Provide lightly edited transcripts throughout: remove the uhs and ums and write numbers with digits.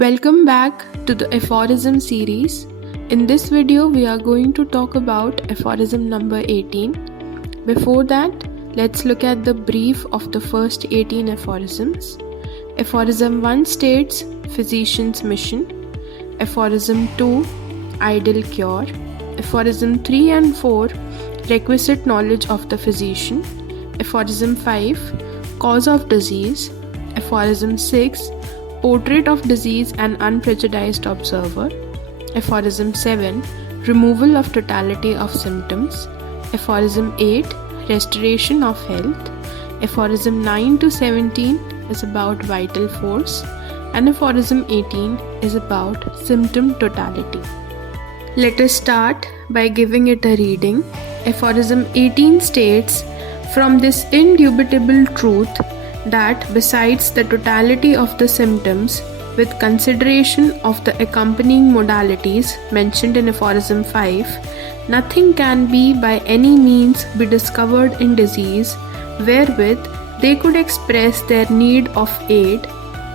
Welcome back to the aphorism series. In this video, we are going to talk about aphorism number 18. Before that, let's look at the brief of the first 18 aphorisms. Aphorism 1 states physician's mission. Aphorism 2, ideal cure. Aphorism 3 and 4, requisite knowledge of the physician. Aphorism 5, cause of disease. Aphorism 6, portrait of disease and unprejudiced observer. Aphorism 7, removal of totality of symptoms. Aphorism 8, restoration of health. Aphorism 9 to 17 is about vital force, and aphorism 18 is about symptom totality. Let us start by giving it a reading. Aphorism 18 states, from this indubitable truth that besides the totality of the symptoms, with consideration of the accompanying modalities mentioned in aphorism 5, nothing can be by any means be discovered in disease wherewith they could express their need of aid,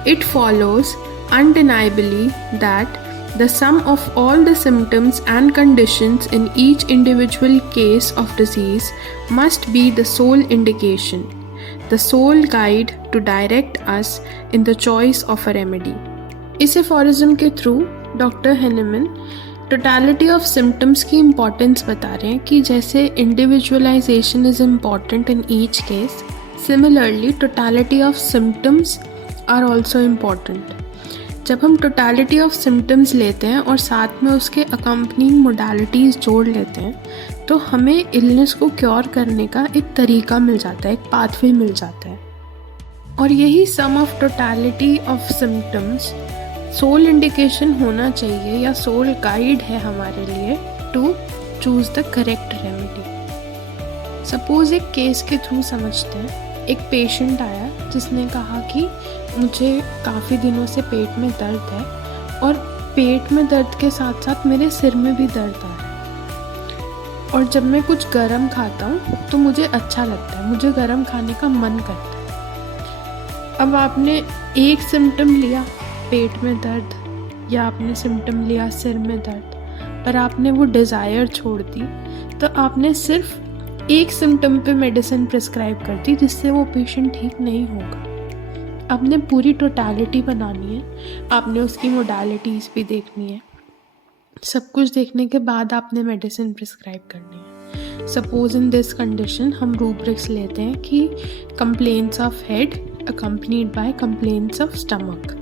it follows undeniably that the sum of all the symptoms and conditions in each individual case of disease must be the sole indication, the sole guide to direct us in the choice of a remedy. इस aphorism के through doctor Hahnemann totality of symptoms की importance बता रहे हैं कि जैसे individualisation is important in each case, similarly totality of symptoms are also important. जब हम टोटलिटी ऑफ सिम्टम्स लेते हैं और साथ में उसके अकम्पनिंग मोडालिटीज़ जोड़ लेते हैं तो हमें इलनेस को क्योर करने का एक तरीका मिल जाता है, एक पाथवे मिल जाता है. और यही sum of totality of symptoms sole indication होना चाहिए या सोल गाइड है हमारे लिए to choose the correct remedy. Suppose एक केस के थ्रू समझते हैं. एक पेशेंट आया जिसने कहा कि मुझे काफ़ी दिनों से पेट में दर्द है और पेट में दर्द के साथ साथ मेरे सिर में भी दर्द आ रहा है, और जब मैं कुछ गरम खाता हूँ तो मुझे अच्छा लगता है, मुझे गरम खाने का मन करता है. अब आपने एक सिम्टम लिया पेट में दर्द या आपने सिम्टम लिया सिर में दर्द, पर आपने वो डिज़ायर छोड़ दी, तो आपने सिर्फ एक सिम्टम पे मेडिसिन प्रिस्क्राइब कर दी जिससे वो पेशेंट ठीक नहीं होगा. आपने पूरी टोटलिटी बनानी है, आपने उसकी मोडालिटीज़ भी देखनी है, सब कुछ देखने के बाद आपने मेडिसिन प्रिस्क्राइब करनी है. सपोज इन दिस कंडीशन हम रूब्रिक्स लेते हैं कि complaints of head accompanied by complaints of stomach,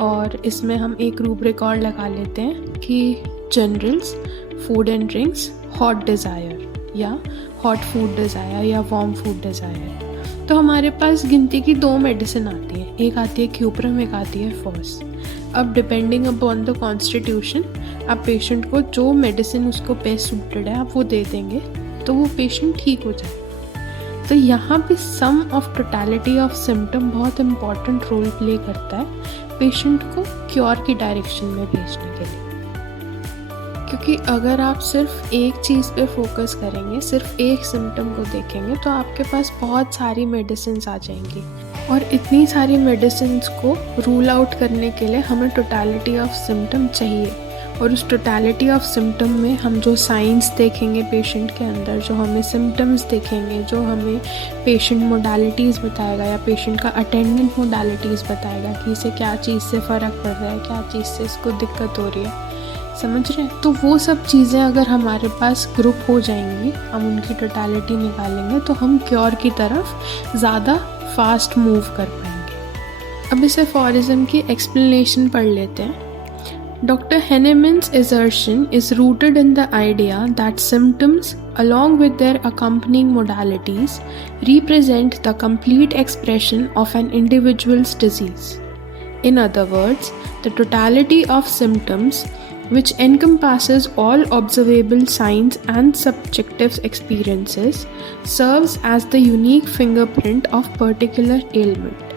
और इसमें हम एक रूब्रिक और लगा लेते हैं कि generals, food and drinks, hot desire या हॉट फूड डिज़ायर या वार्म फूड डिज़ायर. तो हमारे पास गिनती की 2 मेडिसिन आती है, एक आती है क्यूप्रम, एक आती है फॉस. अब डिपेंडिंग अपॉन द कॉन्स्टिट्यूशन आप पेशेंट को जो मेडिसिन उसको बेस्ट सूटेड है आप वो दे देंगे तो वो पेशेंट ठीक हो जाए. तो यहाँ पे सम ऑफ टोटलिटी ऑफ सिम्टम बहुत इम्पॉर्टेंट रोल प्ले करता है पेशेंट को क्योर की डायरेक्शन में भेजने के लिए. क्योंकि अगर आप सिर्फ एक चीज़ पे फोकस करेंगे, सिर्फ एक सिम्टम को देखेंगे तो आपके पास बहुत सारी मेडिसिन्स आ जाएंगी, और इतनी सारी मेडिसिन्स को रूल आउट करने के लिए हमें टोटलिटी ऑफ सिम्टम चाहिए. और उस टोटलिटी ऑफ सिम्टम में हम जो साइंस देखेंगे पेशेंट के अंदर, जो हमें सिम्टम्स देखेंगे, जो हमें पेशेंट मोडालिटीज़ बताएगा या पेशेंट का अटेंडेंट मोडालिटीज़ बताएगा कि इसे क्या चीज़ से फ़र्क पड़ रहा है, क्या चीज़ से इसको दिक्कत हो रही है, समझ रहे हैं. तो वो सब चीज़ें अगर हमारे पास ग्रुप हो जाएंगी, हम उनकी टोटलिटी निकालेंगे तो हम क्योर की तरफ ज़्यादा फास्ट मूव कर पाएंगे. अब इस एफोरिज्म की एक्सप्लेनेशन पढ़ लेते हैं. Dr. Henneman's assertion is rooted in the idea that symptoms, along with their accompanying modalities, represent the complete expression of an individual's disease. In other words, the totality of symptoms, which encompasses all observable signs and subjective experiences, serves as the unique fingerprint of particular ailment.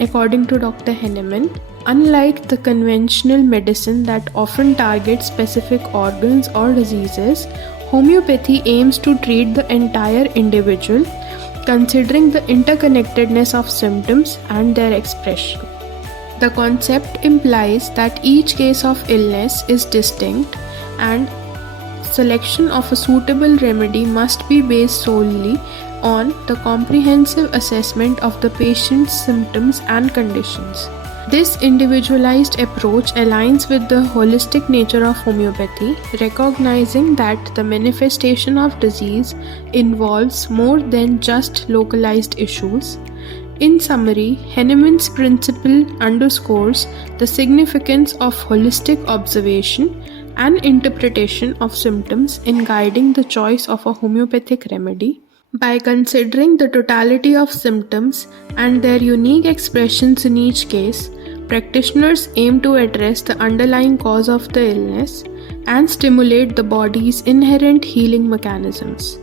According to Dr. Henneman, unlike the conventional medicine that often targets specific organs or diseases, homeopathy aims to treat the entire individual, considering the interconnectedness of symptoms and their expression. The concept implies that each case of illness is distinct and selection of a suitable remedy must be based solely on the comprehensive assessment of the patient's symptoms and conditions. This individualized approach aligns with the holistic nature of homeopathy, recognizing that the manifestation of disease involves more than just localized issues. In summary, Hahnemann's principle underscores the significance of holistic observation and interpretation of symptoms in guiding the choice of a homeopathic remedy. By considering the totality of symptoms and their unique expressions in each case, practitioners aim to address the underlying cause of the illness and stimulate the body's inherent healing mechanisms.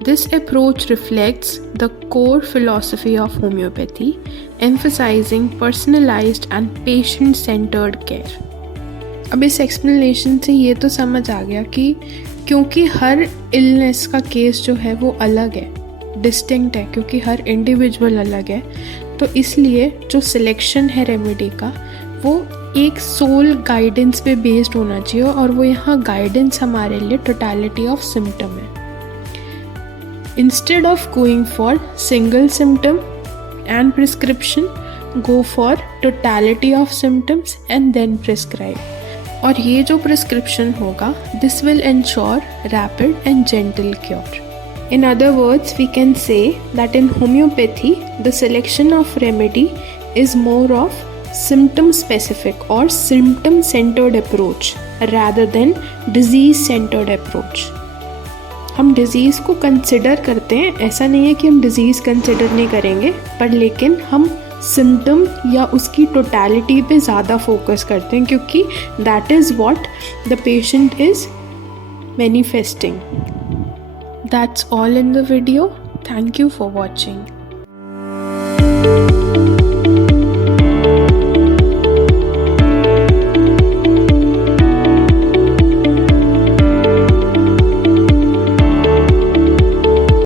This approach reflects the core philosophy of homeopathy, emphasizing personalized and patient-centered care. अब इस एक्सप्लेनेशन से ये तो समझ आ गया कि क्योंकि हर इलनेस का केस जो है वो अलग है, डिस्टिंक्ट है, क्योंकि हर इंडिविजुअल अलग है, तो इसलिए जो सिलेक्शन है रेमेडी का वो एक सोल गाइडेंस पे बेस्ड होना चाहिए, और वो यहाँ गाइडेंस हमारे लिए टोटलिटी ऑफ सिम्टम है. Instead of going for single symptom and prescription, go for totality of symptoms and then prescribe. और ये जो प्रिस्क्रिप्शन होगा, this will ensure rapid and gentle cure. In other words, we can say that in homeopathy, the selection of remedy is more of symptom-specific or symptom-centered approach rather than disease-centered approach. हम डिज़ीज़ को कंसिडर करते हैं, ऐसा नहीं है कि हम disease consider नहीं करेंगे, पर लेकिन हम सिम्टम या उसकी टोटलिटी पे ज़्यादा फोकस करते हैं, क्योंकि that is what the patient is manifesting. That's all in the video. Thank you for watching.